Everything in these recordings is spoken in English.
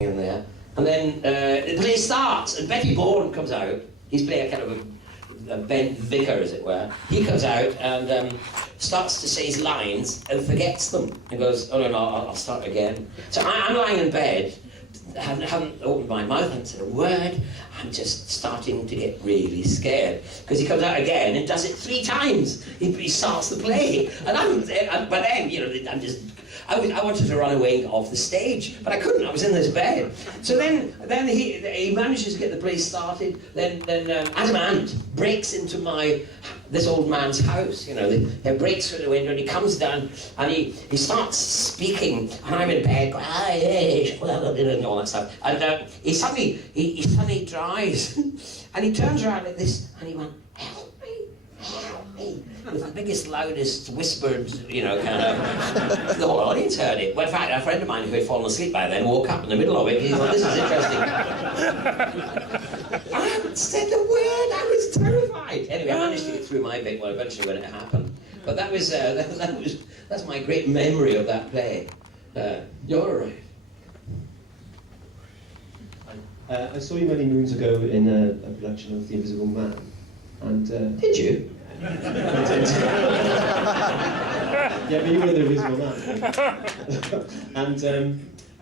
in there, and then the play starts, and Betty Bourne comes out. He's playing a kind of a vicar, as it were. He comes out and starts to say his lines and forgets them, and goes, "Oh no, I'll start again." So I'm lying in bed, haven't opened my mouth, haven't said a word. I'm just starting to get really scared, because he comes out again and does it 3 times. He starts the play, and but then, you know, I'm just. I wanted to run away off the stage, but I couldn't. I was in this bed. So then he manages to get the play started. Then Adam Ant breaks into this old man's house. You know, he breaks through the window and he comes down and he starts speaking. And I'm in bed going, and all that stuff. And he suddenly drives, and he turns around like this and he went, "Help me, help me." With the biggest, loudest, whispered, you know, kind of... The whole audience heard it. Well, in fact, a friend of mine who had fallen asleep by then woke up in the middle of it. He thought, "This is interesting." I hadn't said a word. I was terrified. Anyway, I managed to get through my bit, well, eventually when it happened. But that's my great memory of that play. You're all right. I saw you many moons ago in a production of The Invisible Man. And did you? Yeah, but you were the Invisible Man. And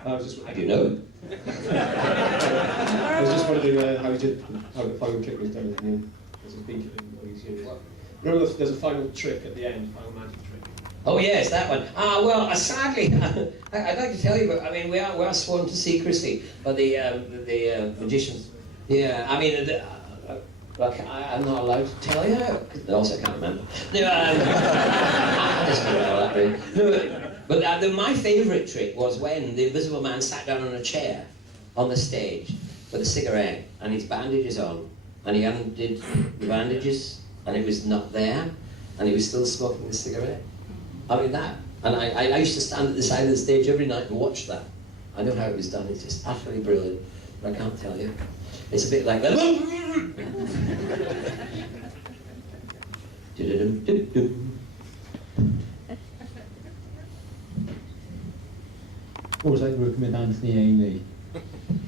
I was just... How do you know? I was just wondering how the final trick was done. There's a big all these years. Remember, there's a final trick at the end, final magic trick. Oh yes, that one. Well, sadly, I'd like to tell you, but I mean, we are sworn to secrecy by the magicians. Yeah, I mean. Look, I'm not allowed to tell you. Also, I can't remember. No, I just don't know that really. No, but my favourite trick was when the Invisible Man sat down on a chair on the stage with a cigarette and his bandages on, and he undid the bandages and it was not there, and he was still smoking the cigarette. I mean that, and I used to stand at the side of the stage every night and watch that. I know how it was done. It's just utterly brilliant, but I can't tell you. It's a bit like that. What was that working with Anthony Ainley?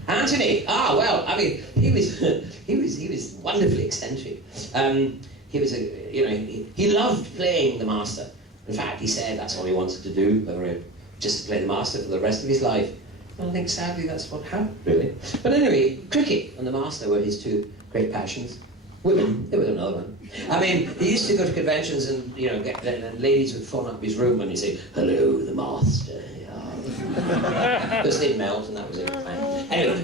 Anthony? Well, I mean, he was wonderfully eccentric. He was he loved playing the master. In fact, he said that's all he wanted to do, just to play the master for the rest of his life. I think sadly that's what happened, really. But anyway, cricket and the master were his 2 great passions. Women, there was another one. I mean, he used to go to conventions and, you know, and ladies would phone up his room and he'd say, "Hello, the master." Because they'd melt and that was it. Anyway,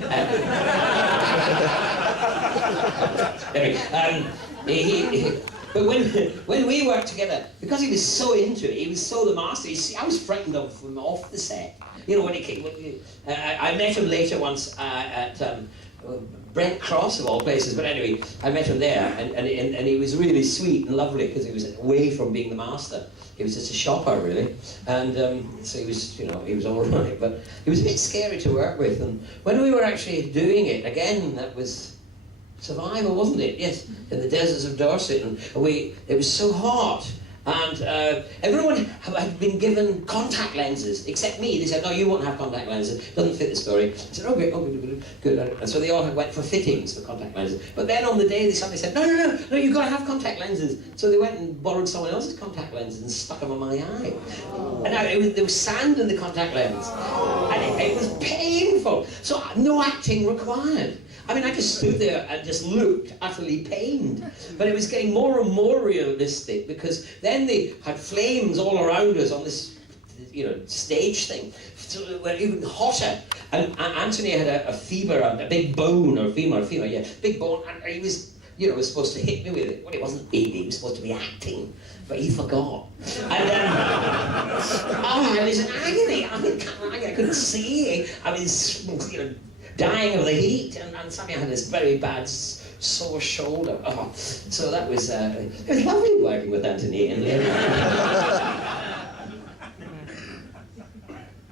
but when we worked together, because he was so into it, he was so the master. I was frightened of him off the set. You know, when he came, I met him later once at Brent Cross of all places. But anyway, I met him there, and he was really sweet and lovely because he was away from being the master. He was just a shopper, really, and so he was, you know, he was all right. But he was a bit scary to work with. And when we were actually doing it again, that was survival, wasn't it? Yes, in the deserts of Dorset, and it was so hot. And everyone had been given contact lenses, except me. They said, "No, you won't have contact lenses. Doesn't fit the story." I said, "Okay, good." And so they all went for fittings for contact lenses. But then on the day, they suddenly said, "No, you've got to have contact lenses." So they went and borrowed someone else's contact lenses and stuck them on my eye. And now there was sand in the contact lens, and it was painful. So no acting required. I mean, I just stood there and just looked utterly pained. But it was getting more and more realistic, because then they had flames all around us on this, you know, stage thing. So they were even hotter. And Anthony had a fever, a big bone, or femur, yeah, big bone, and he was, you know, was supposed to hit me with it. Well, it wasn't really, he was supposed to be acting, but he forgot. And it was an agony. I couldn't see. I was, you know, dying of the heat, and suddenly I had this very bad sore shoulder. So that was, it was lovely working with Anthony.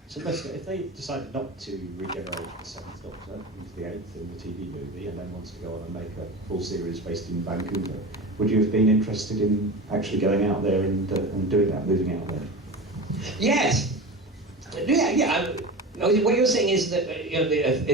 Sylvester, if they decided not to regenerate the 7th Doctor into the 8th in the TV movie, and then wanted to go on and make a full series based in Vancouver, would you have been interested in actually going out there and doing that, moving out there? Yes. Yeah. What you're saying is that you know,